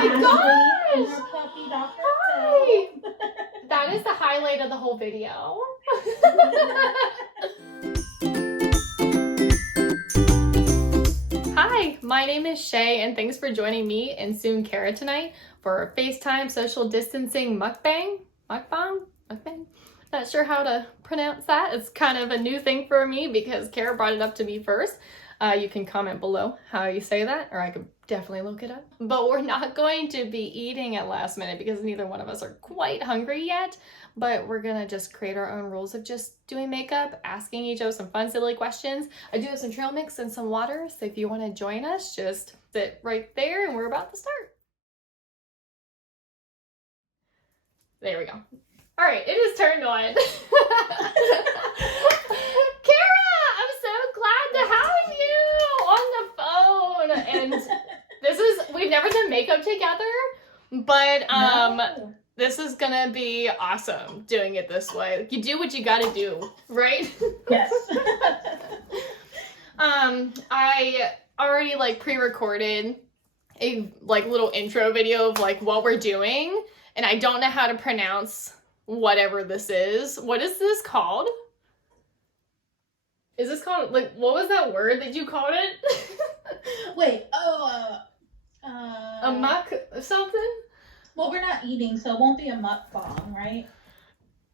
my Ashley gosh! and our puppy, Dr. Hi! Phil. That is the highlight of the whole video. Hi, my name is Shae, and thanks for joining me and soon Cara tonight for a FaceTime social distancing mukbang. Mukbang? Mukbang? Not sure how to pronounce that. It's kind of a new thing for me because Cara brought it up to me first. You can comment below how you say that, or I could definitely look it up. But we're not going to be eating at last minute because neither one of us are quite hungry yet. But we're gonna just create our own rules of just doing makeup, asking each other some fun, silly questions. I do have some trail mix and some water, so if you want to join us, just sit right there and we're about to start. There we go. All right, it is turned on. Cara, I'm so glad to have you on the phone. And we've never done makeup together, but No. this is gonna be awesome doing it this way. You do what you gotta do, right? Yes. I already pre-recorded a little intro video of what we're doing, and I don't know how to pronounce whatever this is. What is this called? Is this called, what was that word that you called it? Wait, A muck something? well, we're not eating, so it won't be a MUK BANG, right?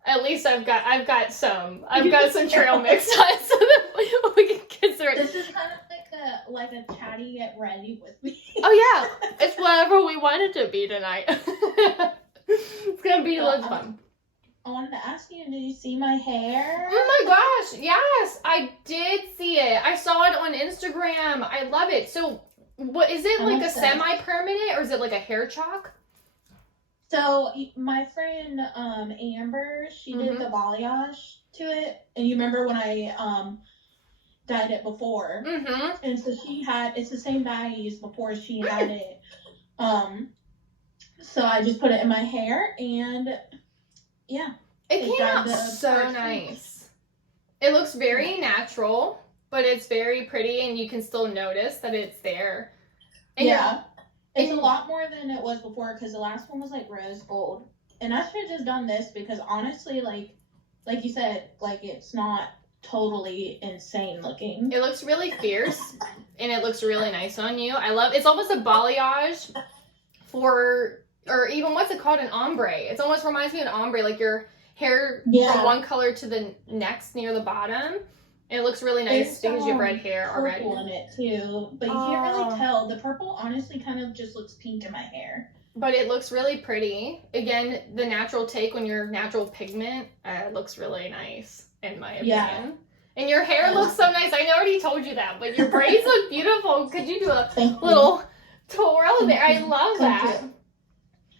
At least I've got some trail mix on it so that we can consider it. This is kind of like a chatty get ready with me. Oh yeah, it's whatever we want it to be tonight. It's gonna be loads of fun. I wanted to ask you, did you see my hair? Oh my gosh, yes, I did see it. I saw it on Instagram. I love it. So, what is it, like a semi-permanent or is it like a hair chalk? So my friend Amber, she did the balayage to it, and you remember when I dyed it before, and so it's the same dye I used before she had it. So I just put it in my hair, and yeah, it came out so nice. It looks very natural, but it's very pretty, and you can still notice that it's there. And yeah. It's a lot more than it was before because the last one was like rose gold. And I should have just done this because honestly, like you said, it's not totally insane looking. It looks really fierce and it looks really nice on you. I love it's almost a balayage or even what's it called, an ombre. It almost reminds me of an ombre, like your hair from one color to the next near the bottom. It looks really nice because you have red hair already. Purple in it too, but you can't really tell. The purple honestly kind of just looks pink in my hair. But it looks really pretty. Again, the natural take on your natural pigment looks really nice in my opinion. Yeah. And your hair looks so nice. I already told you that, but your braids look beautiful. Could you do a little twirl there? I love that.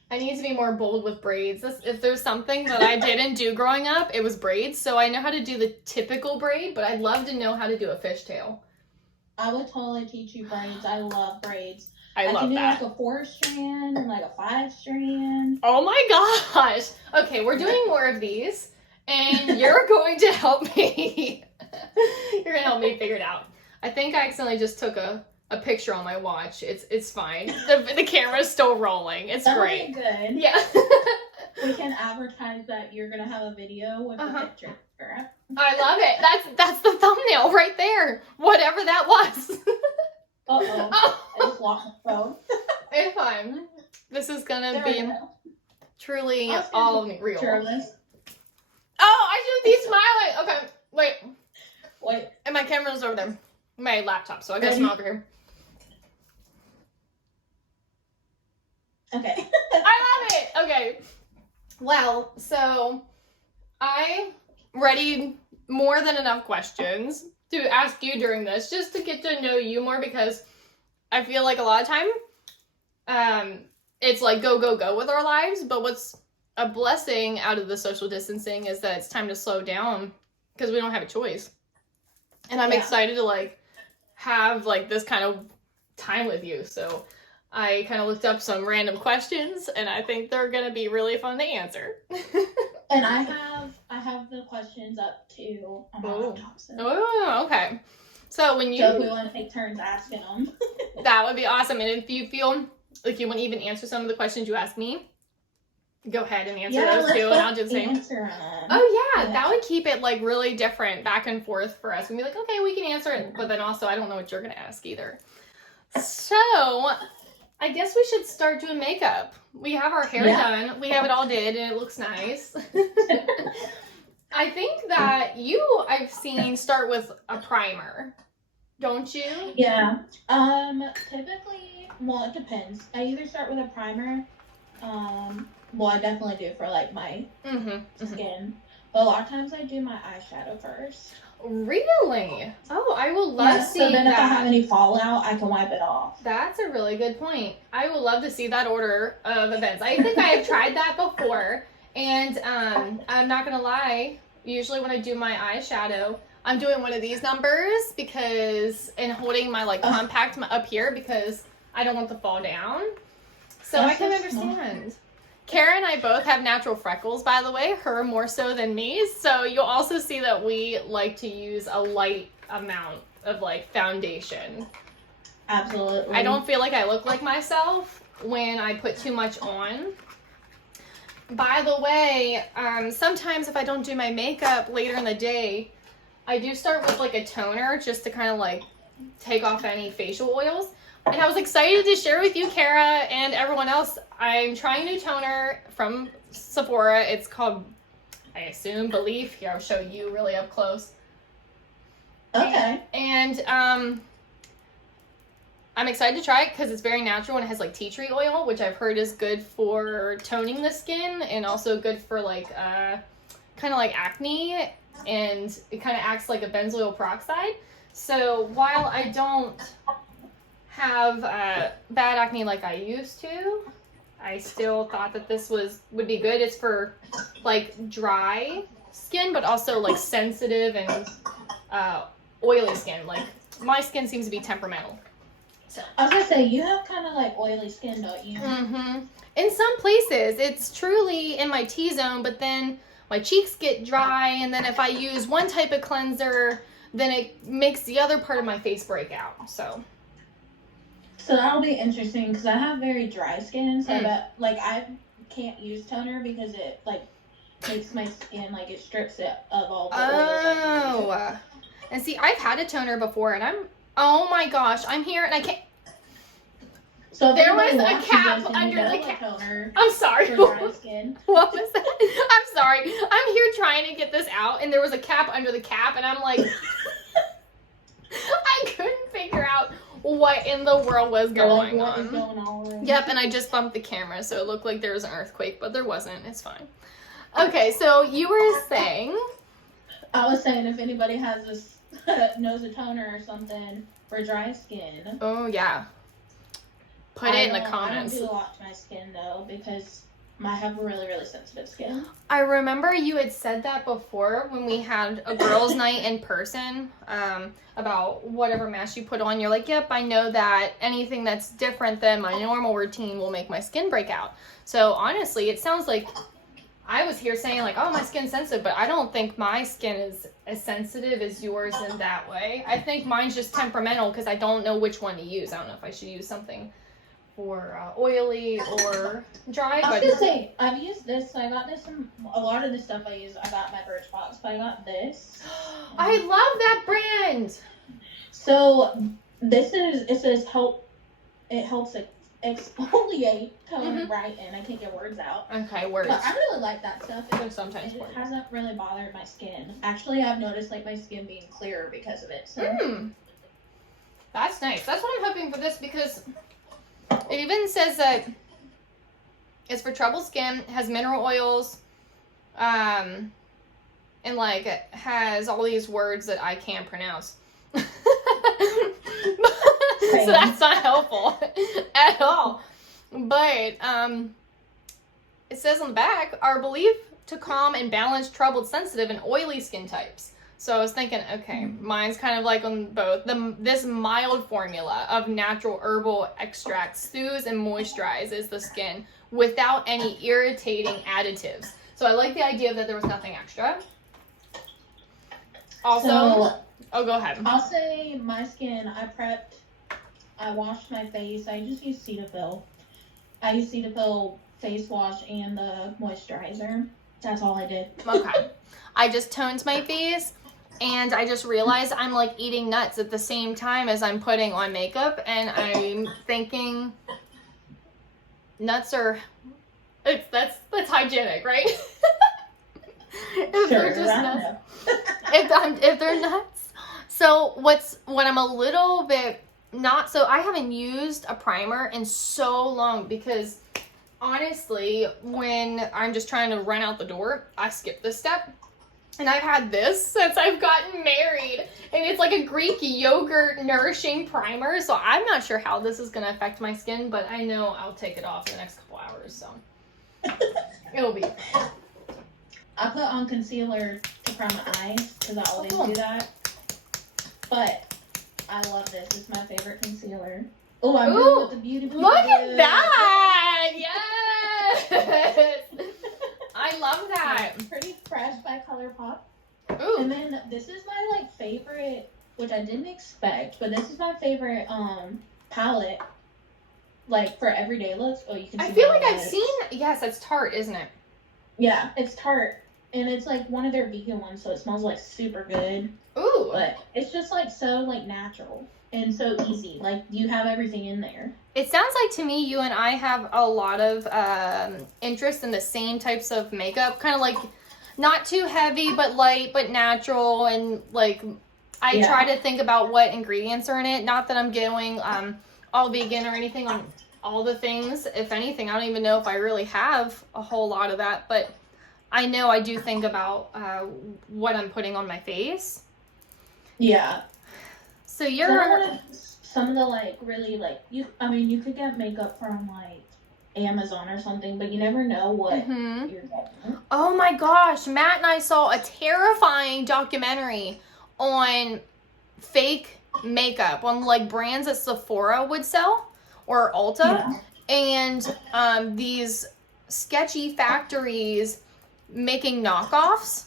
I need to be more bold with braids. If there's something that I didn't do growing up, it was braids. So I know how to do the typical braid, but I'd love to know how to do a fishtail. I would totally teach you braids. I love braids. I love that. I can do a 4-strand and a 5-strand. Oh my gosh. Okay, we're doing more of these, and you're going to help me. You're going to help me figure it out. I think I accidentally just took a picture on my watch. It's fine. The camera's still rolling. It's great. That'll be good. Yeah. We can advertise that you're gonna have a video with a picture. I love it. That's the thumbnail right there. Whatever that was. Uh-oh. I just lost my phone. It's fine. This is gonna be truly all real. Oh, I should be smiling. Okay, wait. And my camera's over there. My laptop, so I gotta smile over here. Okay. I love it. Okay. Well, so I readied more than enough questions to ask you during this, just to get to know you more, because I feel like a lot of time, it's like go, go, go with our lives, but what's a blessing out of the social distancing is that it's time to slow down because we don't have a choice. And I'm excited to have this kind of time with you. So I kind of looked up some random questions, and I think they're gonna be really fun to answer. And I have the questions up too on my laptop. So. Oh, okay. So if we want to take turns asking them. That would be awesome. And if you feel like you want to even answer some of the questions you asked me, go ahead and answer those too, and I'll do the same. Oh yeah, that would keep it like really different back and forth for us. We'd be like, okay, we can answer it, but then also I don't know what you're gonna ask either. So I guess we should start doing makeup. We have our hair done. We have it all did, and it looks nice. I think that I've seen start with a primer, don't you? Yeah. Typically, well, it depends. I either start with a primer. Well, I definitely do for like my skin. But a lot of times I do my eyeshadow first. Really? Oh, I will love seeing that. So then if I have any fallout, I can wipe it off. That's a really good point. I would love to see that order of events. I think I have tried that before. And I'm not going to lie. Usually when I do my eyeshadow, I'm doing one of these numbers and holding my like compact up here because I don't want to fall down. So I can understand. Cara and I both have natural freckles, by the way, her more so than me. So you'll also see that we like to use a light amount of like foundation. Absolutely. I don't feel like I look like myself when I put too much on. By the way, sometimes if I don't do my makeup later in the day, I do start with like a toner just to kind of like take off any facial oils. And I was excited to share with you, Cara, and everyone else. I'm trying a new toner from Sephora. It's called, I assume, Belief. Here, I'll show you really up close. Okay. And I'm excited to try it because it's very natural and it has like tea tree oil, which I've heard is good for toning the skin and also good for like kind of like acne, and it kind of acts like a benzoyl peroxide. So while I don't have bad acne like I used to, I still thought that this would be good. It's for like dry skin, but also like sensitive and oily skin. Like my skin seems to be temperamental. So I was gonna say, you have kind of like oily skin, don't you? In some places, it's truly in my T-zone, but then my cheeks get dry, and then if I use one type of cleanser, then it makes the other part of my face break out. So that'll be interesting because I have very dry skin, so that like I can't use toner because it like makes my skin like it strips it of all the oils. Oh, and see, I've had a toner before, and oh my gosh, I'm here and I can't. So there was a cap under the cap. I'm sorry. For dry skin. What was that? I'm sorry. I'm here trying to get this out, and there was a cap under the cap, and I'm like, I couldn't figure out what in the world was going what is going on. Yep, and I just bumped the camera, so it looked like there was an earthquake, but there wasn't. It's fine. Okay, so you were saying? I was saying if anybody has this knows a toner or something for dry skin. Oh yeah. Put it in the comments. I don't do a lot to my skin though because I have really, really sensitive skin. I remember you had said that before when we had a girls' night in person about whatever mask you put on. You're like, yep, I know that anything that's different than my normal routine will make my skin break out. So honestly, it sounds like I was here saying like, oh, my skin's sensitive, but I don't think my skin is as sensitive as yours in that way. I think mine's just temperamental because I don't know which one to use. I don't know if I should use something for oily or dry. I was gonna say, I've used this. So I got this from a lot of the stuff I use. I got my Birchbox, but I got this. I love that brand. So this it says it helps exfoliate, tone, and brighten. I can't get words out. Okay, words. But I really like that stuff. Sometimes it hasn't really bothered my skin. Actually, I've noticed like my skin being clearer because of it. So. That's nice. That's what I'm hoping for this because it even says that it's for troubled skin, has mineral oils, and like it has all these words that I can't pronounce. So that's not helpful at all. But it says on the back, are believed to calm and balance troubled, sensitive, and oily skin types. So I was thinking, okay, mine's kind of like on both. This mild formula of natural herbal extract soothes and moisturizes the skin without any irritating additives. So I like the idea that there was nothing extra. Also, go ahead. I'll say my skin, I washed my face. I just use Cetaphil. I used Cetaphil face wash and the moisturizer. That's all I did. Okay. I just toned my face, and I just realized I'm like eating nuts at the same time as I'm putting on makeup, and I'm thinking nuts are, that's hygienic, right? If Sure, they're just nuts. If they're nuts. So what I'm a little bit not so, I haven't used a primer in so long because honestly, when I'm just trying to run out the door, I skip this step. And I've had this since I've gotten married. And it's like a Greek yogurt nourishing primer. So I'm not sure how this is going to affect my skin, but I know I'll take it off in the next couple hours. So it'll be. I put on concealer to prime my eyes because I always do that. But I love this. It's my favorite concealer. Oh, I'm doing it with the Beauty Blender. Look at that! Yes! I love that. Pretty fresh by ColourPop. Ooh. And then this is my like favorite, which I didn't expect, but this is my favorite palette, like for everyday looks. Oh, you can. I feel like I've seen. Yes, it's Tarte, isn't it? Yeah, it's Tarte, and it's like one of their vegan ones, so it smells like super good. Ooh. But it's just like so like natural and so easy. Like you have everything in there. It sounds like to me you and I have a lot of interest in the same types of makeup, kind of like not too heavy but light but natural, and like I try to think about what ingredients are in it. Not that I'm going all vegan or anything on all the things. If anything, I don't even know if I really have a whole lot of that, but I know I do think about what I'm putting on my face. Yeah. So you're some of the like really like you could get makeup from like Amazon or something, but you never know what you're getting. Oh my gosh, Matt and I saw a terrifying documentary on fake makeup, on like brands that Sephora would sell or Ulta, and these sketchy factories making knockoffs.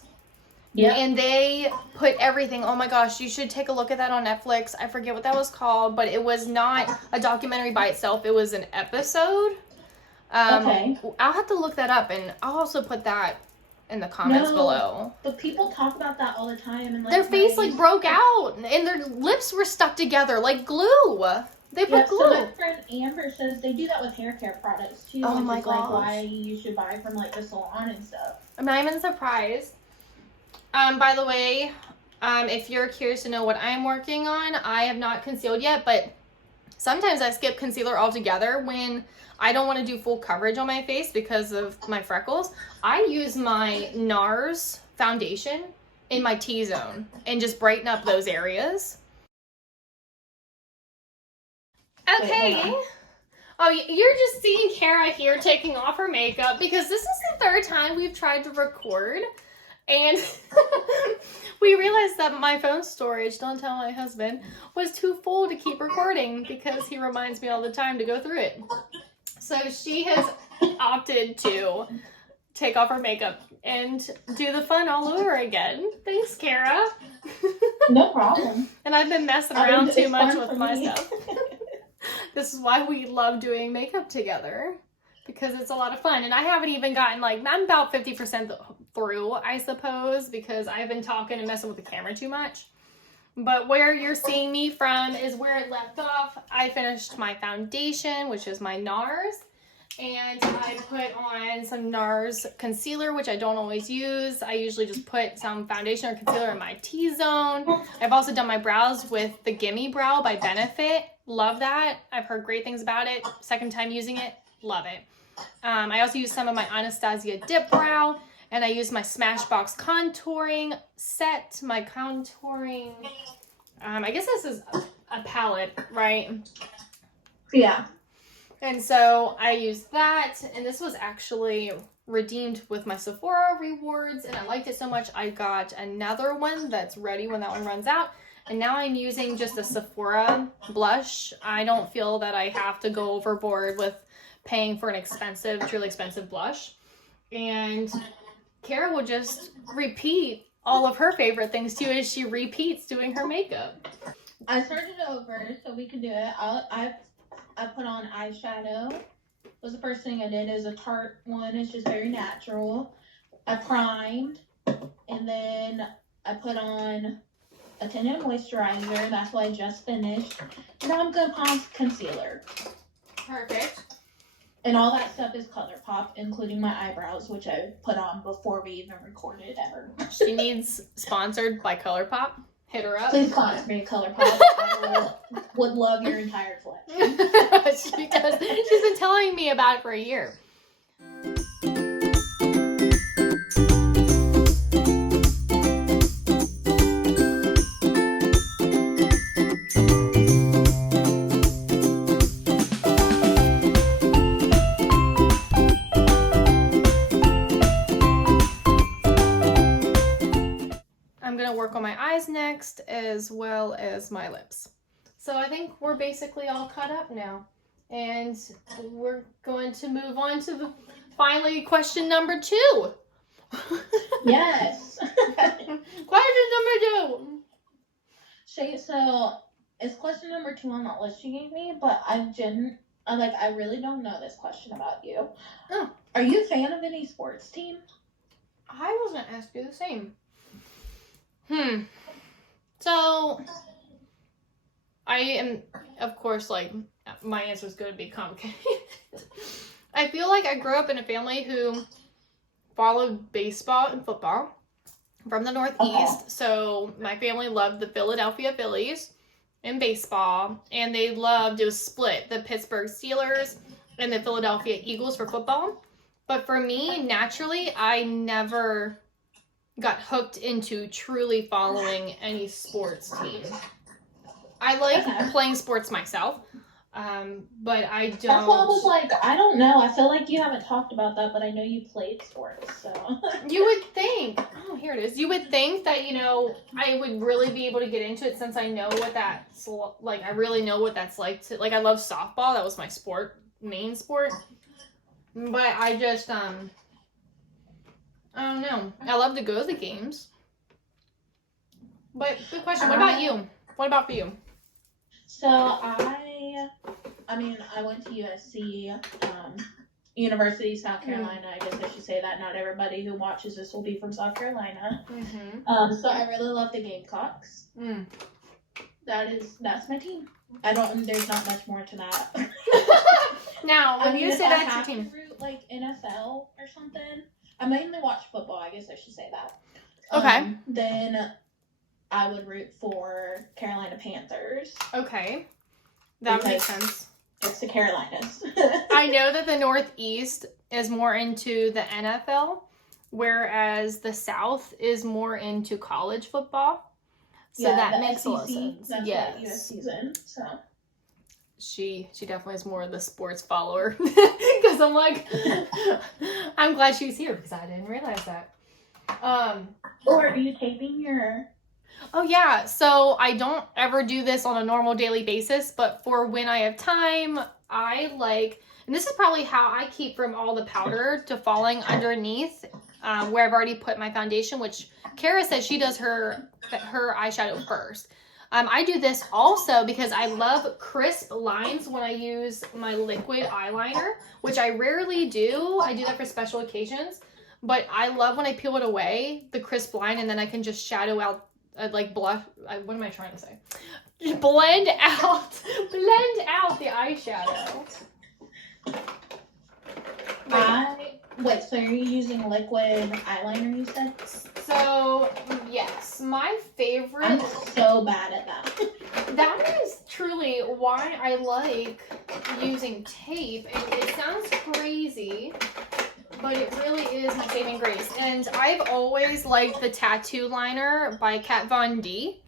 Yeah. And they put everything. Oh my gosh, you should take a look at that on Netflix. I forget what that was called, but it was not a documentary by itself. It was an episode. Okay. I'll have to look that up, and I'll also put that in the comments below. But people talk about that all the time, and like their face like broke out, and their lips were stuck together like glue. They put glue. So my friend Amber says they do that with hair care products too. Oh my gosh. Like why you should buy from like the salon and stuff. I'm not even surprised. By the way, if you're curious to know what I'm working on, I have not concealed yet, but sometimes I skip concealer altogether when I don't want to do full coverage on my face because of my freckles. I use my NARS foundation in my T-zone and just brighten up those areas. Okay. Oh, you're just seeing Cara here taking off her makeup because this is the third time we've tried to record. And we realized that my phone storage, don't tell my husband, was too full to keep recording because he reminds me all the time to go through it. So she has opted to take off her makeup and do the fun all over again. Thanks, Cara. No problem. And I've been messing around too much with my stuff. This is why we love doing makeup together. Because it's a lot of fun. And I haven't even gotten, like, I'm about 50% through, I suppose, because I've been talking and messing with the camera too much. But where you're seeing me from is where it left off. I finished my foundation, which is my NARS. And I put on some NARS concealer, which I don't always use. I usually just put some foundation or concealer in my T-zone. I've also done my brows with the Gimme Brow by Benefit. Love that. I've heard great things about it. Second time using it. Love it. I also use some of my Anastasia Dip Brow, and I use my Smashbox contouring set, my contouring, I guess this is a palette, right? Yeah. And so I used that, and this was actually redeemed with my Sephora rewards, and I liked it so much I got another one that's ready when that one runs out. And now I'm using just a Sephora blush. I don't feel that I have to go overboard with paying for an expensive, truly expensive blush. And Cara will just repeat all of her favorite things too as she repeats doing her makeup. I started over so we can do it. I put on eyeshadow, was the first thing I did. Is a Tarte one. It's just very natural. I primed, and then I put on a tinted moisturizer. That's what I just finished. Now I'm gonna put on concealer. Perfect. And all that stuff is ColourPop, including my eyebrows, which I put on before we even recorded ever. She needs sponsored by ColourPop. Hit her up. Please sponsor me, ColourPop. I would love your entire collection. She does. She's been telling me about it for a year. Work on my eyes next, as well as my lips. So I think we're basically all cut up now, and we're going to move on to finally question number 2. Yes. Question number 2. Shae, so it's question number 2 on that list you gave me, but I really don't know this question about you. Oh. Are you a fan of any sports team? I was gonna ask you the same. So, I am, of course, like, my answer is going to be complicated. I feel like I grew up in a family who followed baseball and football from the Northeast. So, my family loved the Philadelphia Phillies in baseball, and they loved, it was split, the Pittsburgh Steelers and the Philadelphia Eagles for football. But for me, naturally, I never got hooked into truly following any sports team. I like playing sports myself, but I don't. That's why I was like, I don't know. I feel like you haven't talked about that, but I know you played sports, so. You would think. Oh, here it is. You would think that, I would really be able to get into it since I know what that's like. I really know what that's like to, like, I love softball. That was my main sport. But I just, I don't know. I love to go to the games. But good question. What about you? What about for you? So I went to USC, University of South Carolina. I guess I should say that. Not everybody who watches this will be from South Carolina. Mm-hmm. So I really love the Gamecocks. Mm. That's my team. There's not much more to that. Now, when you say that's your team, root like NFL or something. I mainly watch football. I guess I should say that. Okay. Then I would root for Carolina Panthers. Okay. That makes sense. It's the Carolinas. I know that the Northeast is more into the NFL, whereas the South is more into college football. So that makes a lot of sense. That's what USC's in, so. She definitely is more of the sports follower. Because I'm like, I'm glad she's here because I didn't realize that. Or are you taping your... Oh, yeah. So I don't ever do this on a normal daily basis, but for when I have time, I like, and this is probably how I keep from all the powder to falling underneath where I've already put my foundation, which Cara says she does her eyeshadow first. I do this also because I love crisp lines when I use my liquid eyeliner, which I rarely do. I do that for special occasions, but I love when I peel it away, the crisp line, and then I can just shadow out, like blush. What am I trying to say? Just blend out the eyeshadow. Wait, so you're using liquid eyeliner, you said? So, yes, my favorite... I'm so bad at that. That is truly why I like using tape. And it sounds crazy, but it really is my saving grace. And I've always liked the Tattoo Liner by Kat Von D.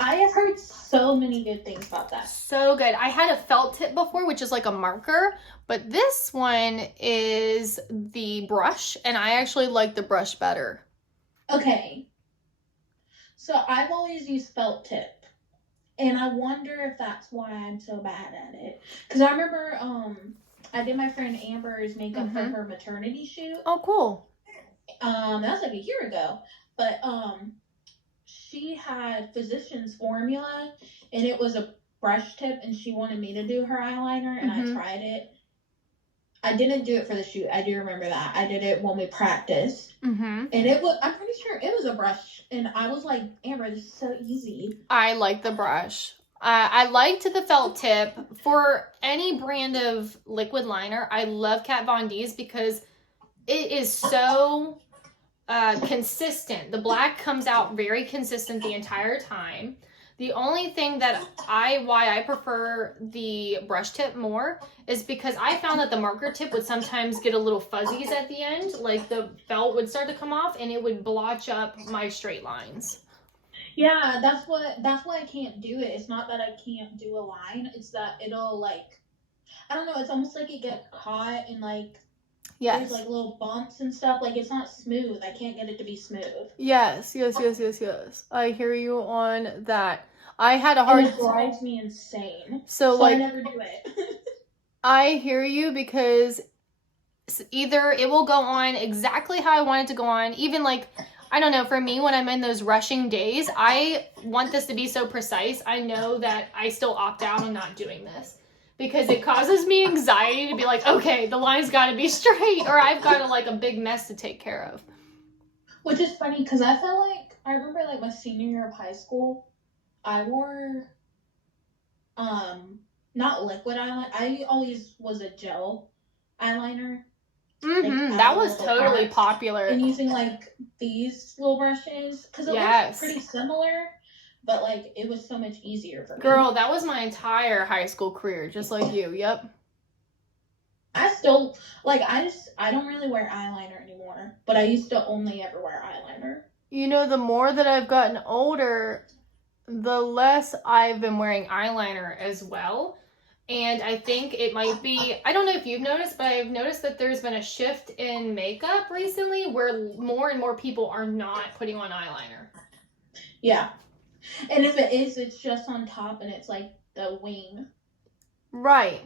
I have heard so many good things about that. So good. I had a felt tip before, which is like a marker, but this one is the brush, and I actually like the brush better. Okay. So I've always used felt tip, and I wonder if that's why I'm so bad at it. Because I remember I did my friend Amber's makeup for her maternity shoot. Oh, cool. That was like a year ago, but she had Physicians Formula, and it was a brush tip, and she wanted me to do her eyeliner, and I tried it. I didn't do it for the shoot. I do remember that. I did it when we practiced. Mm-hmm. And it was, I'm pretty sure it was a brush. And I was like, Amber, this is so easy. I like the brush. I liked the felt tip. For any brand of liquid liner, I love Kat Von D's because it is so consistent. The black comes out very consistent the entire time. The only thing that why I prefer the brush tip more is because I found that the marker tip would sometimes get a little fuzzies at the end. Like the felt would start to come off and it would blotch up my straight lines. Yeah, that's why I can't do it. It's not that I can't do a line. It's that it'll like, I don't know. It's almost like it gets caught and like, yes, there's like little bumps and stuff. Like it's not smooth. I can't get it to be smooth. Yes. I hear you on that. I had a hard. And it drives me insane. So like, I never do it. I hear you because either it will go on exactly how I want it to go on, even like, I don't know, for me, when I'm in those rushing days, I want this to be so precise. I know that I still opt out on not doing this because it causes me anxiety to be like, okay, the line's got to be straight or I've got like a big mess to take care of. Which is funny because I feel like, I remember like my senior year of high school, I wore, not liquid eyeliner. I always was a gel eyeliner. Mm-hmm. Like, that was totally popular. And using like these little brushes because it looks pretty similar, but like it was so much easier for me. Girl, that was my entire high school career, just like you. Yep. I still like I don't really wear eyeliner anymore, but I used to only ever wear eyeliner. You know, the more that I've gotten older, the less I've been wearing eyeliner as well. And I think it might be, I don't know if you've noticed, but I've noticed that there's been a shift in makeup recently where more and more people are not putting on eyeliner. Yeah. And if it is, it's just on top and it's like the wing. Right.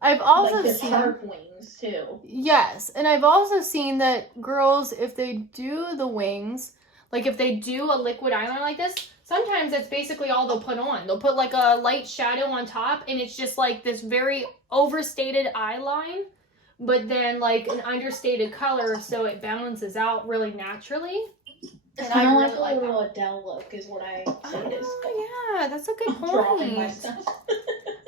I've also like the seen sharp wings too. Yes. And I've also seen that girls, if they do the wings, like if they do a liquid eyeliner like this, sometimes that's basically all they'll put on. They'll put like a light shadow on top and it's just like this very overstated eye line, but then like an understated color so it balances out really naturally. It's kind of really like a little Adele look is what I say it is. Oh, yeah, that's a good point.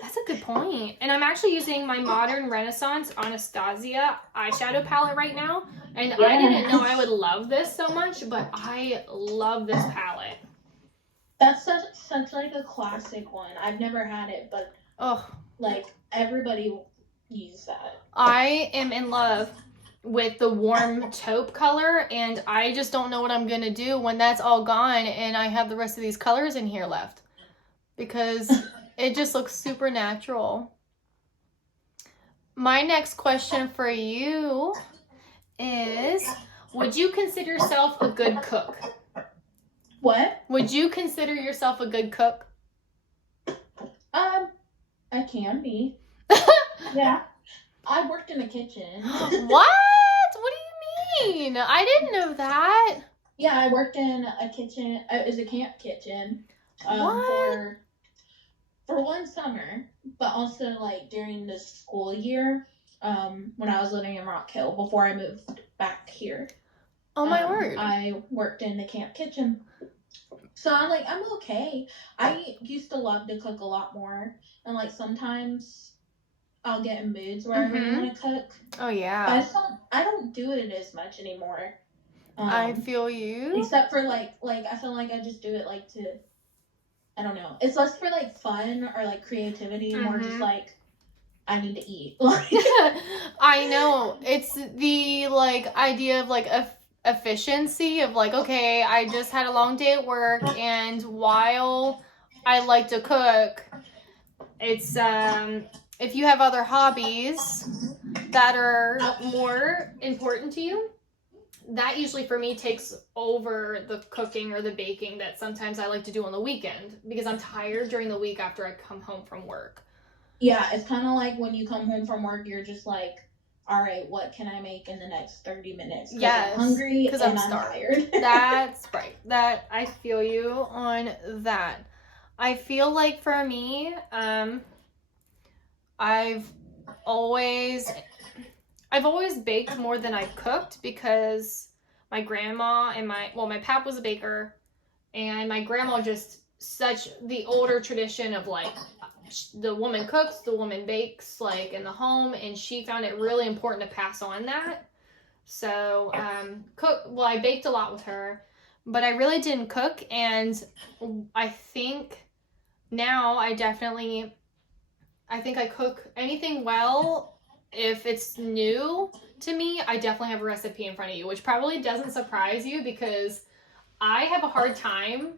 That's a good point. And I'm actually using my Modern Renaissance Anastasia eyeshadow palette right now. And yes. I didn't know I would love this so much, but I love this palette. That's such like a classic one. I've never had it, but like everybody uses that. I am in love with the warm taupe color, and I just don't know what I'm gonna do when that's all gone and I have the rest of these colors in here left, because it just looks super natural. My next question for you is, would you consider yourself a good cook? What? Would you consider yourself a good cook? I can be. Yeah. I worked in a kitchen. What? What do you mean? I didn't know that. Yeah, I worked in a kitchen. It was a camp kitchen. What? For one summer, but also like during the school year, when I was living in Rock Hill before I moved back here. Oh my word. I worked in the camp kitchen. So I'm okay. I used to love to cook a lot more. And like sometimes I'll get in moods where I really want to cook. Oh yeah. I don't do it as much anymore. I feel you. Except for like I feel like I just do it like to, I don't know. It's less for like fun or like creativity, more just like I need to eat. I know. It's the like idea of like efficiency of like, okay, I just had a long day at work, and while I like to cook, it's if you have other hobbies that are more important to you, that usually for me takes over the cooking or the baking that sometimes I like to do on the weekend, because I'm tired during the week after I come home from work. Yeah, it's kind of like when you come home from work, you're just like, all right, what can I make in the next 30 minutes? Yes, I'm hungry because I'm tired. That's right. That I feel you on that. I feel like for me, I've always, I've always baked more than I've cooked because my grandma and my pap was a baker, and my grandma just such the older tradition of like the woman cooks, the woman bakes like in the home, and she found it really important to pass on that. So I baked a lot with her, but I really didn't cook, and I think now I think I cook anything well. If it's new to me, I definitely have a recipe in front of you, which probably doesn't surprise you because I have a hard time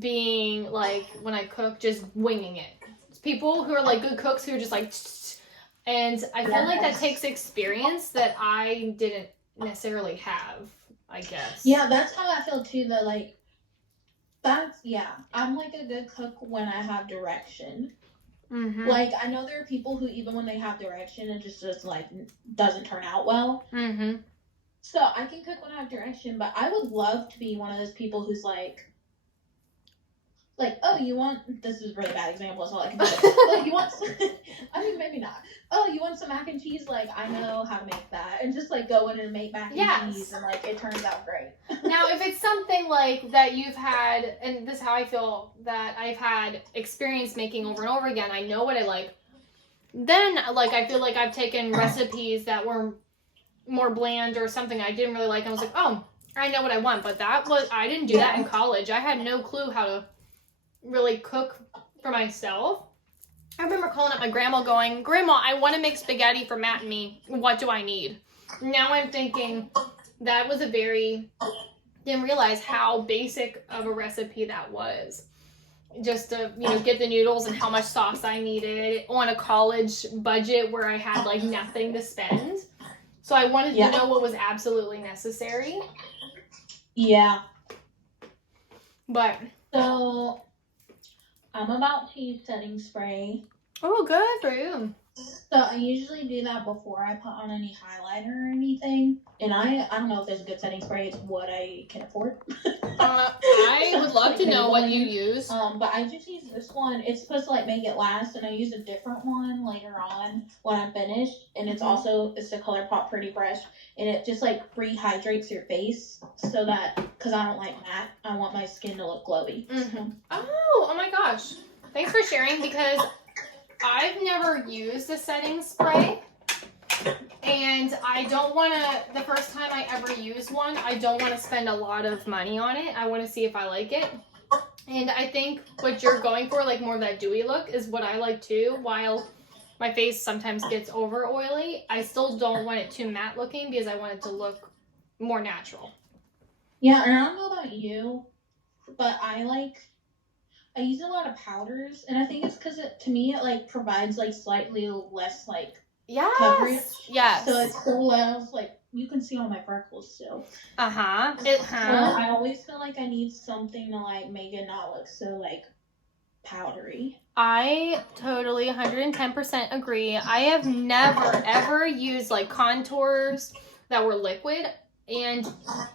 being like, when I cook, just winging it. It's people who are like good cooks who are just like, and I feel like that takes experience that I didn't necessarily have, I guess. Yeah, that's how I feel too, though. Like, I'm like a good cook when I have direction. Mm-hmm. Like, I know there are people who, even when they have direction, it just like doesn't turn out well. Mm-hmm. So I can cook when I have direction, but I would love to be one of those people who's like, oh, you want, this is a really bad example, so I can do it. Oh, you want some, I mean, maybe not. Oh, you want some mac and cheese? Like, I know how to make that. And just, like, go in and make mac and cheese, and, like, it turns out great. Now, if it's something, like, that you've had, and this is how I feel, that I've had experience making over and over again, I know what I like, then, like, I feel like I've taken recipes that were more bland or something I didn't really like, and I was like, oh, I know what I want. But I didn't do that in college. I had no clue how to really cook for myself. I remember calling up my grandma going, Grandma, I want to make spaghetti for Matt and me. What do I need? Now I'm thinking that was didn't realize how basic of a recipe that was. Just to, get the noodles and how much sauce I needed on a college budget where I had like nothing to spend. So I wanted to know what was absolutely necessary. Yeah. But. So I'm about to use setting spray. Oh, good for you. So I usually do that before I put on any highlighter or anything. And I don't know if there's a good setting spray. It's what I can afford. I would love to know what you use. But I just use this one. It's supposed to like make it last, and I use a different one later on when I'm finished. And it's it's a ColourPop Pretty Brush, and it just like rehydrates your face so that, because I don't like matte, I want my skin to look glowy. Mm-hmm. Oh my gosh! Thanks for sharing, because I've never used a setting spray, and I don't want to, the first time I ever use one, I don't want to spend a lot of money on it. I want to see if I like it. And I think what you're going for, like more of that dewy look, is what I like too. While my face sometimes gets over oily, I still don't want it too matte looking because I want it to look more natural. Yeah, and I don't know about you, but I use a lot of powders, and I think it's because to me it like provides like slightly less like coverage. Yes. So it's still less like, you can see all my freckles still. So I always feel like I need something to like make it not look so like powdery. I totally 110% agree. I have never ever used like contours that were liquid. And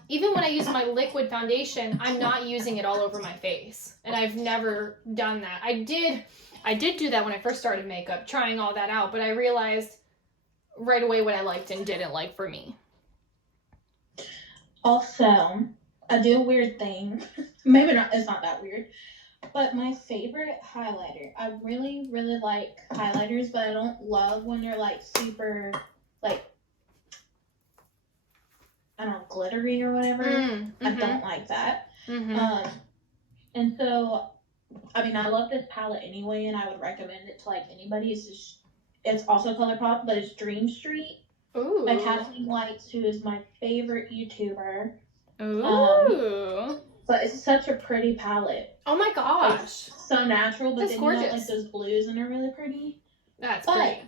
even when I use my liquid foundation, I'm not using it all over my face. And I've never done that. I did do that when I first started makeup, trying all that out, but I realized right away what I liked and didn't like for me. Also, I do a weird thing. Maybe not, it's not that weird. But my favorite highlighter, I really, really like highlighters, but I don't love when they're like super like, I don't know, glittery or whatever. I don't like that. And so, I mean, I love this palette anyway, and I would recommend it to like anybody. It's also ColourPop, but it's Dream Street by Kathleen Lights, who is my favorite YouTuber. But it's such a pretty palette. Oh my gosh. It's so natural, but that's then gorgeous. You know, like those blues, and they're really pretty. That's pretty.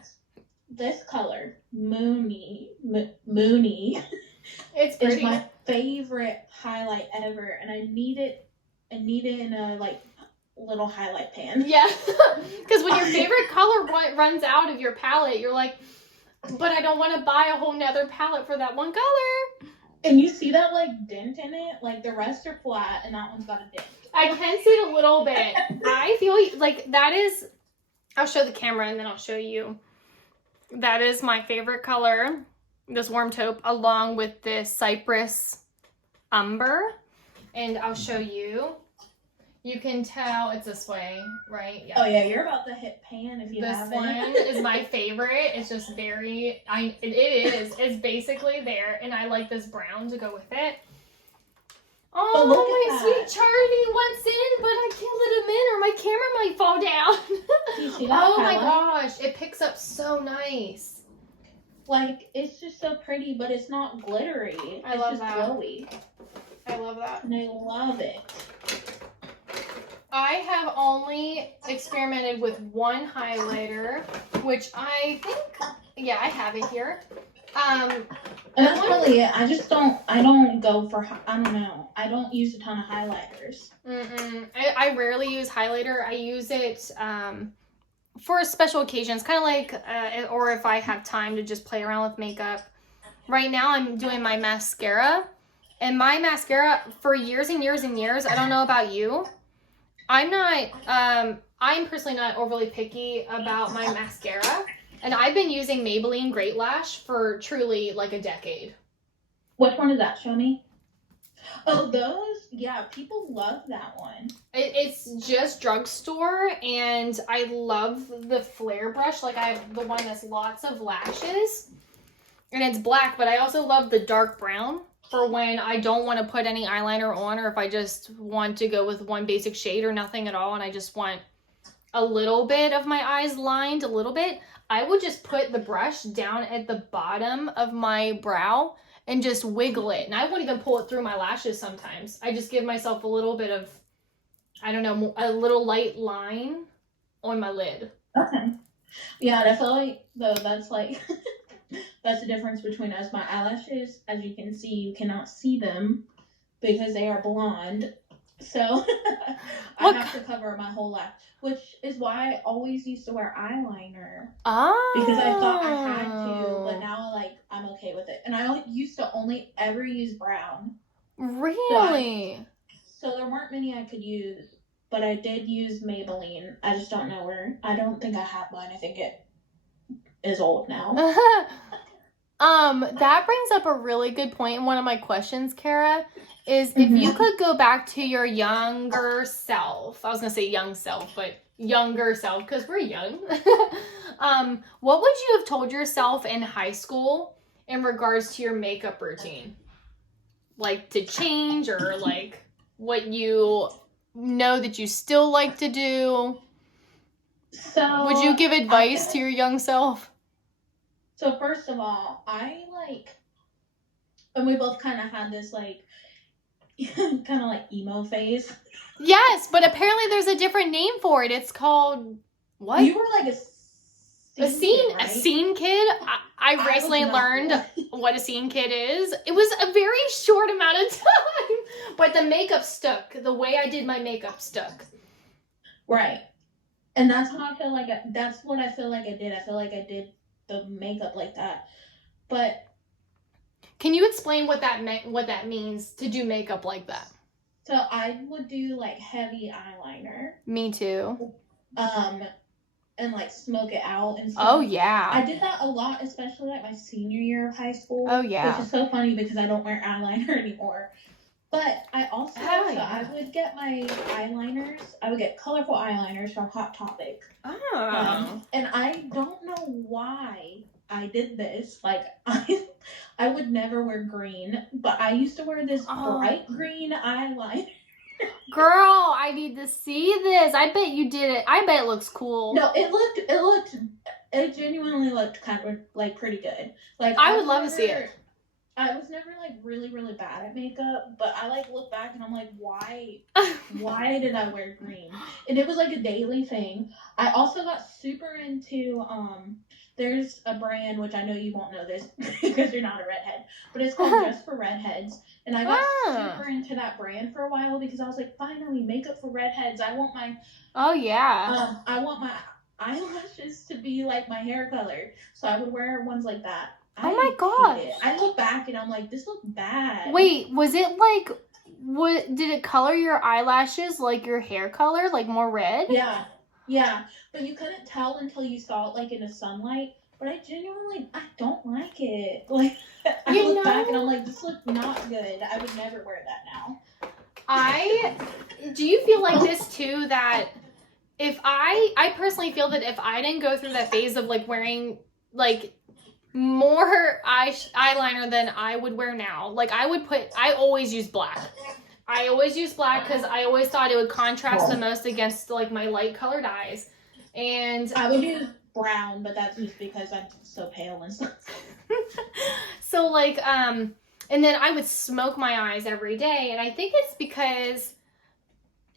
This color, Moony. It's pretty. It's my favorite highlight ever, and I need it in a like little highlight pan. Yeah, because when your favorite color runs out of your palette, you're like, but I don't want to buy a whole nother palette for that one color. And you see that like dent in it, like the rest are flat, and that one's got a dent. I can see it a little bit. I feel like that is. I'll show the camera and then I'll show you. That is my favorite color. this warm taupe, along with this cypress umber. And I'll show you. You can tell it's this way, right? Yeah. Oh yeah, you're about to hit pan if you haven't. This one is my favorite. It's just very, it's basically there, and I like this brown to go with it. Oh, my sweet Charlie wants in, but I can't let him in or my camera might fall down. You see that? Oh my gosh, it picks up so nice. Like, it's just so pretty, but it's not glittery. I love just that. Glowy. I love that. And I love it. I have only experimented with one highlighter, which I think, yeah, I have it here. And that's really it. I don't go for, I don't know. I don't use a ton of highlighters. I rarely use highlighter. I use it for special occasions, kind of like, or if I have time to just play around with makeup. Right now I'm doing my mascara. And my mascara, for years and years and years, I don't know about you, I'm personally not overly picky about my mascara. And I've been using Maybelline Great Lash for truly like a decade. Which one is that? Show me. Oh, those? Yeah, people love that one. It's just drugstore, and I love the flare brush. Like, I have the one that's lots of lashes, and it's black, but I also love the dark brown for when I don't want to put any eyeliner on, or if I just want to go with one basic shade or nothing at all, and I just want a little bit of my eyes lined, a little bit. I would just put the brush down at the bottom of my brow and just wiggle it. And I won't even pull it through my lashes sometimes. I just give myself a little bit of, I don't know, a little light line on my lid. Okay. Yeah, and I feel like, though, that's like, that's the difference between us. My eyelashes, as you can see, you cannot see them because they are blonde. So I have to cover my whole lash, which is why I always used to wear eyeliner. Oh. Because I thought I had to, but now I'm okay with it. And I used to only ever use brown. Really? So there weren't many I could use, but I did use Maybelline. I just don't know where. I don't think I have mine. I think it is old now. That brings up a really good point in one of my questions, Cara, is if you could go back to your younger self, I was going to say young self, but younger self, because we're young, what would you have told yourself in high school in regards to your makeup routine? Like, to change, or like what you know that you still like to do? So would you give advice to your young self? So first of all, and we both kind of had this kind of like emo phase. Yes, but apparently there's a different name for it. It's called what? You were like a scene kid, right? A scene kid? I recently learned what a scene kid is. It was a very short amount of time, but the makeup stuck. The way I did my makeup stuck. Right. And that's how I feel like that's what I feel like I did. I feel like I did the makeup like that. But can you explain what that means to do makeup like that? So I would do like heavy eyeliner. Me too. And like smoke it out and stuff. Oh yeah. I did that a lot, especially like my senior year of high school. Oh yeah. Which is so funny because I don't wear eyeliner anymore. But I also I would get my eyeliners. I would get colorful eyeliners from Hot Topic. Oh. And I don't know why I did this. Like I would never wear green, but I used to wear this bright green eyeliner. Girl, I need to see this. I bet you did it. I bet it looks cool. No, it genuinely looked kind of like pretty good. Like I would love to see it. I was never like really, really bad at makeup, but I like look back and I'm like, why did I wear green? And it was like a daily thing. I also got super into there's a brand, which I know you won't know this because you're not a redhead, but it's called Just for Redheads. And I got super into that brand for a while because I was like, finally, makeup for redheads. I want my I want my eyelashes to be like my hair color. So I would wear ones like that. Oh my gosh. I look back and I'm like, this looks bad. Wait, was it like, did it color your eyelashes like your hair color, like more red? Yeah. But you couldn't tell until you saw it like in the sunlight. but I genuinely, I don't like it. Like, I look back and I'm like, this looks not good. I would never wear that now. Do you feel like this too, that if I personally feel that if I didn't go through that phase of like wearing like more eyeliner than I would wear now, like I always use black. I always use black because I always thought it would contrast the most against like my light colored eyes. And I would use brown, but that's just because I'm so pale and stuff. So like, and then I would smoke my eyes every day. And I think it's because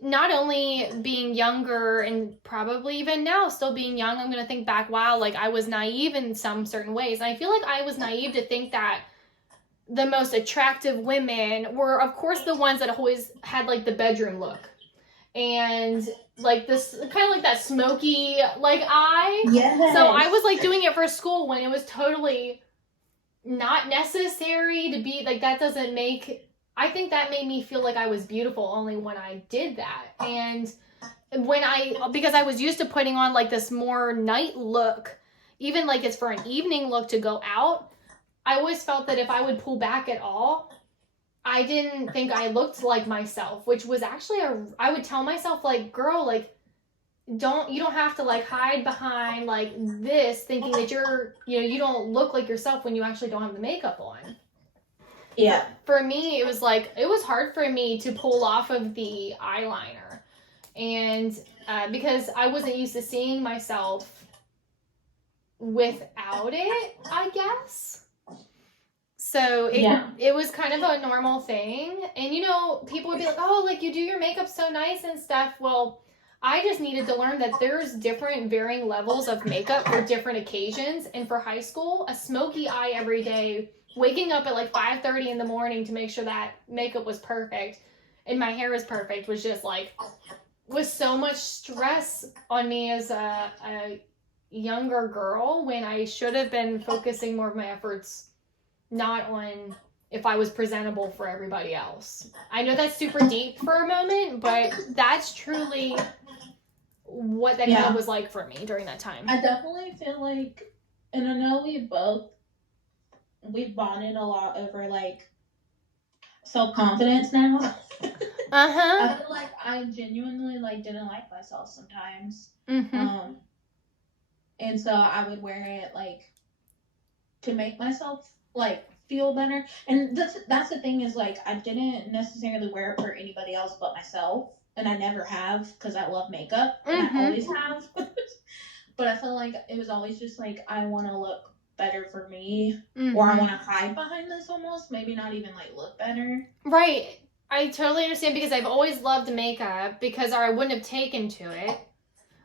not only being younger and probably even now still being young, I'm going to think back, wow, like I was naive in some certain ways. And I feel like I was naive to think that the most attractive women were, of course, the ones that always had like the bedroom look. And like this kind of like that smoky like eye. Yes. So I was like doing it for school when it was totally not necessary to be like, that doesn't make, I think that made me feel like I was beautiful only when I did that. And because I was used to putting on like this more night look, even like it's for an evening look to go out, I always felt that if I would pull back at all, I didn't think I looked like myself, which was actually I would tell myself like, girl, like, you don't have to like hide behind like this thinking that you don't look like yourself when you actually don't have the makeup on. Yeah. For me, it was like, it was hard for me to pull off of the eyeliner. And because I wasn't used to seeing myself without it, I guess. So it was kind of a normal thing. And, people would be like, oh, like you do your makeup so nice and stuff. Well, I just needed to learn that there's different varying levels of makeup for different occasions. And for high school, a smoky eye every day, waking up at like 5:30 in the morning to make sure that makeup was perfect and my hair was perfect was just like, was so much stress on me as a younger girl when I should have been focusing more of my efforts not on if I was presentable for everybody else. I know that's super deep for a moment, but that's truly what that kind of was like for me during that time. I definitely feel like, and I know we've bonded a lot over like self-confidence now. I feel like I genuinely like didn't like myself sometimes. And so I would wear it like to make myself like feel better. And that's the thing is like I didn't necessarily wear it for anybody else but myself, and I never have because I love makeup and I always have. But I feel like it was always just like I want to look better for me, or I want to hide behind this almost, maybe not even like look better. Right. I totally understand because I've always loved makeup because I wouldn't have taken to it,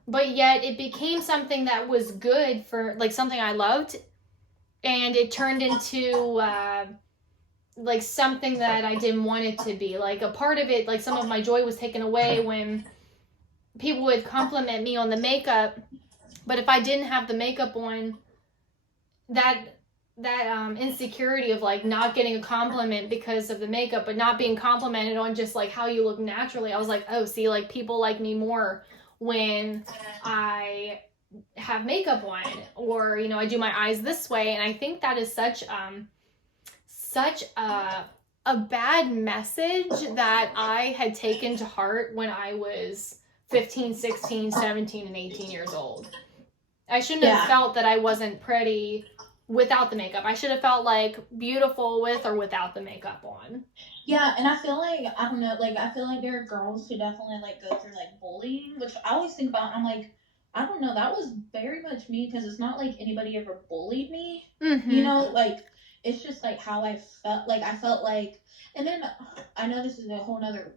but yet it became something that was good for like something I loved. And it turned into like something that I didn't want it to be. Like a part of it, like some of my joy was taken away when people would compliment me on the makeup. But if I didn't have the makeup on, that insecurity of like not getting a compliment because of the makeup, but not being complimented on just like how you look naturally, I was like, oh, see, like people like me more when I have makeup on, or I do my eyes this way. And I think that is such a bad message that I had taken to heart when I was 15, 16, 17, and 18 years old. I shouldn't have felt that I wasn't pretty without the makeup. I should have felt like beautiful with or without the makeup on. Yeah, and I feel like, I don't know, like I feel like there are girls who definitely like go through like bullying, which I always think about, and I'm like, I don't know, that was very much me, because it's not like anybody ever bullied me, like, it's just like how I felt like, and then I know this is a whole nother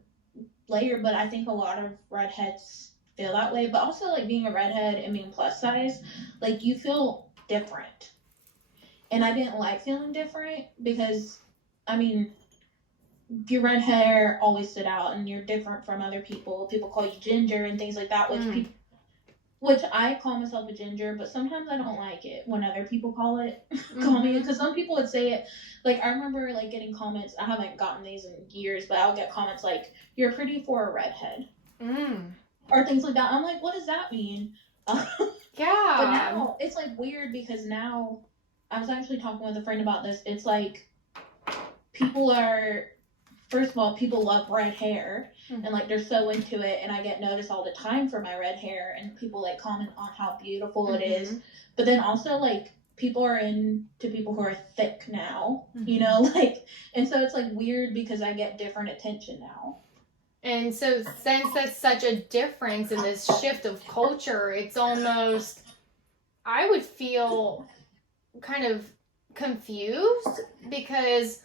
layer, but I think a lot of redheads feel that way, but also like being a redhead and being plus size, like you feel different, and I didn't like feeling different, because, I mean, your red hair always stood out, and you're different from other people. People call you ginger and things like that, which I call myself a ginger, but sometimes I don't like it when other people call me it, because some people would say it, like, I remember, like, getting comments, I haven't gotten these in years, but I'll get comments like, you're pretty for a redhead, or things like that. I'm like, what does that mean? Yeah. But now it's like weird because now I was actually talking with a friend about this. It's like people are, first of all, people love red hair and like they're so into it, and I get noticed all the time for my red hair, and people like comment on how beautiful it is. But then also like people are into people who are thick now, you know, like, and so it's like weird because I get different attention now. And so since that's such a difference in this shift of culture, it's almost, I would feel kind of confused because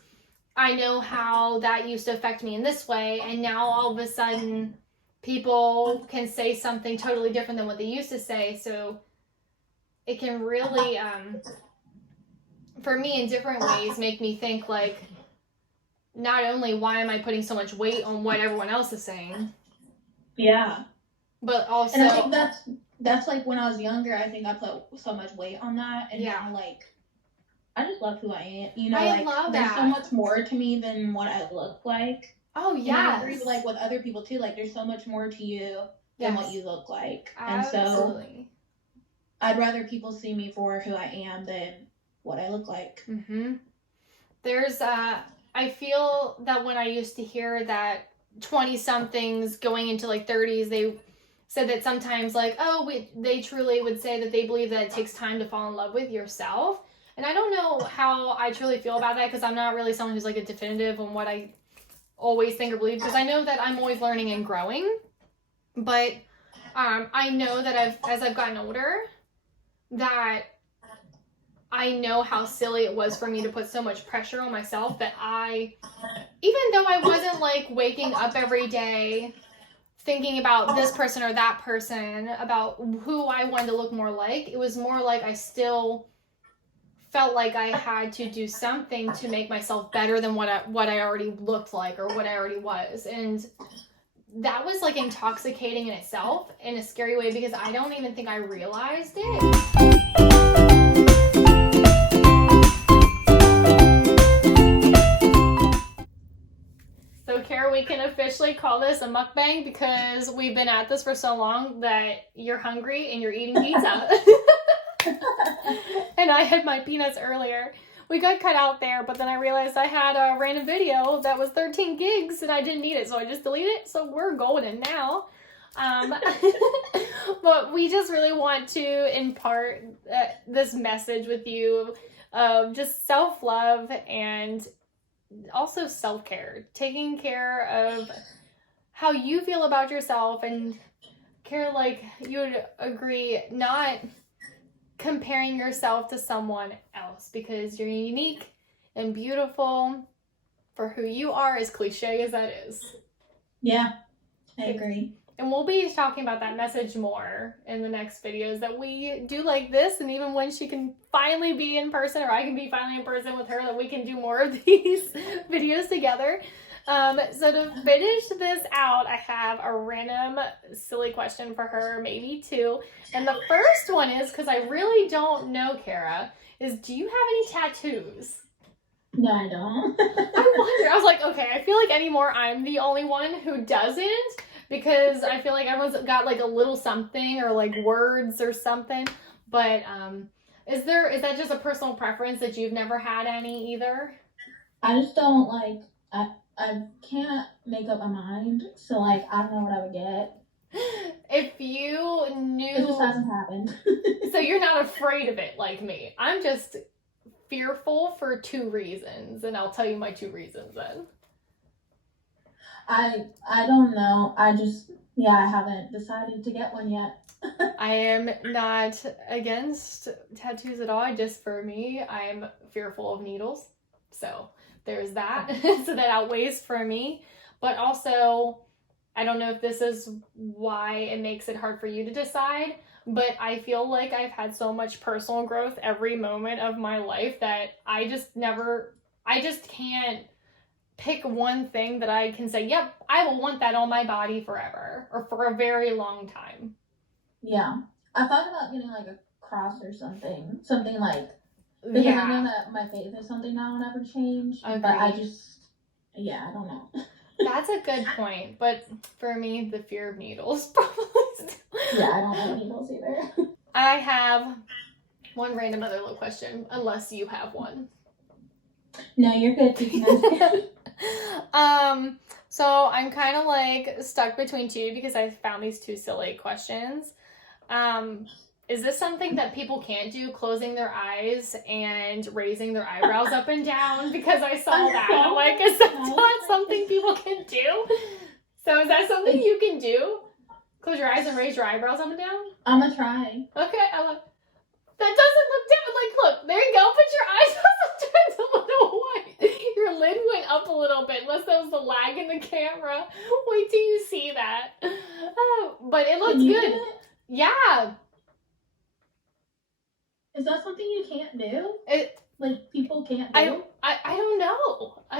I know how that used to affect me in this way, and now all of a sudden people can say something totally different than what they used to say. So it can really, for me in different ways, make me think like, not only why am I putting so much weight on what everyone else is saying, yeah, but also, and I think that's like when I was younger, I think I put so much weight on that, and now like I just love who I am, you know. I like love there's that. so much more to me than what I look like. Oh yeah, and I agree like with other people too, like there's so much more to you than what you look like. Absolutely. And so I'd rather people see me for who I am than what I look like. There's I feel that when I used to hear that 20-somethings going into like 30s, they said that sometimes like, oh, they truly would say that they believe that it takes time to fall in love with yourself. And I don't know how I truly feel about that because I'm not really someone who's like a definitive on what I always think or believe, because I know that I'm always learning and growing. But I know that as I've gotten older, that I know how silly it was for me to put so much pressure on myself that even though I wasn't like waking up every day thinking about this person or that person, about who I wanted to look more like, it was more like I still felt like I had to do something to make myself better than what I already looked like or what I already was. And that was like intoxicating in itself in a scary way because I don't even think I realized it. So, Cara, we can officially call this a mukbang because we've been at this for so long that you're hungry and you're eating pizza. And I had my peanuts earlier. We got cut out there, but then I realized I had a random video that was 13 gigs and I didn't need it, so I just deleted it. So we're golden now. But we just really want to impart this message with you of just self-love and also self-care, taking care of how you feel about yourself, and Cara, like you would agree, not comparing yourself to someone else because you're unique and beautiful for who you are, as cliche as that is. Yeah, I agree. And we'll be talking about that message more in the next videos, that we do like this, and even when she can finally be in person, or I can be finally in person with her, that we can do more of these videos together. So to finish this out, I have a random silly question for her, maybe two. And the first one is, because I really don't know, Cara, is do you have any tattoos? No, I don't. I wonder. I was like, okay, I feel like anymore I'm the only one who doesn't, because I feel like everyone's got like a little something or like words or something. But is that just a personal preference that you've never had any either? I just don't like, I can't make up my mind, so like I don't know what I would get. If you knew, it just hasn't happened. So you're not afraid of it like me. I'm just fearful for two reasons, and I'll tell you my two reasons then. I don't know. I haven't decided to get one yet. I am not against tattoos at all. Just for me, I'm fearful of needles. So there's that. So that outweighs for me. But also, I don't know if this is why it makes it hard for you to decide, but I feel like I've had so much personal growth every moment of my life that I just can't pick one thing that I can say, yep, I will want that on my body forever or for a very long time. Yeah. I thought about getting like a cross or something like, because I know that my faith is something that will never change. Agreed. But I don't know. That's a good point, but for me, the fear of needles probably. Yeah, I don't have needles either. I have one random other little question, unless you have one. No, you're good. So I'm kind of like stuck between two because I found these two silly questions. Is this something that people can't do, closing their eyes and raising their eyebrows up and down? Because I saw that. I'm like, is that not something people can do? So is that something you can do? Close your eyes and raise your eyebrows up and down? I'm gonna try. Okay, that doesn't look down. Like, look, there you go. Put your eyes turned a little white. Your lid went up a little bit, unless that was the lag in the camera. Wait till you see that. Oh, but it looks good. Yeah. Is that something you can't do? Like, people can't do? I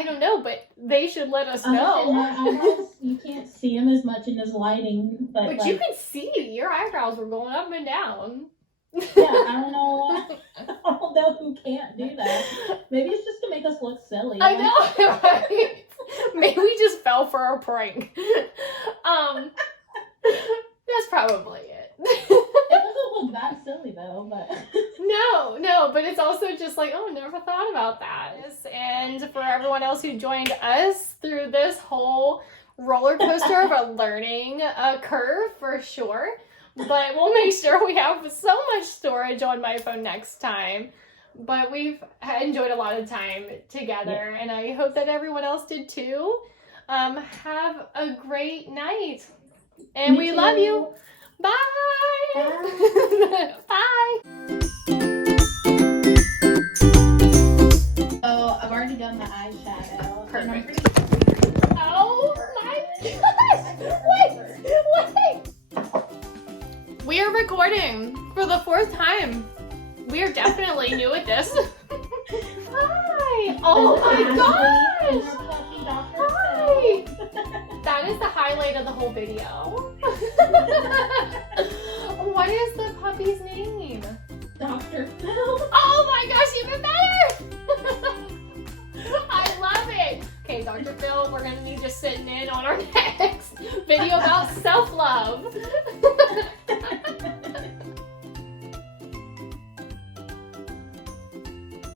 don't know, but they should let us know. My eyebrows, you can't see them as much in this lighting. But like, you can see. Your eyebrows were going up and down. Yeah, I don't know who can't do that. Maybe it's just to make us look silly. I know, right? Maybe we just fell for our prank. That's probably it. It doesn't look that silly though, but no, but it's also just like, oh, never thought about that. And for everyone else who joined us through this whole roller coaster of a learning curve, for sure. But we'll make sure we have so much storage on my phone next time. But we've enjoyed a lot of time together, and I hope that everyone else did too. Have a great night. And we love you. Bye. Bye. So I've already done the eyeshadow. Perfect. Oh my gosh! Wait! We are recording for the 4th time. We are definitely new at this. Hi! Oh my gosh! Hi! That is the highlight of the whole video. What is the puppy's name? Dr. Phil. Oh my gosh, even better! I love it. Okay, Dr. Phil, we're gonna be just sitting in on our next video about self-love.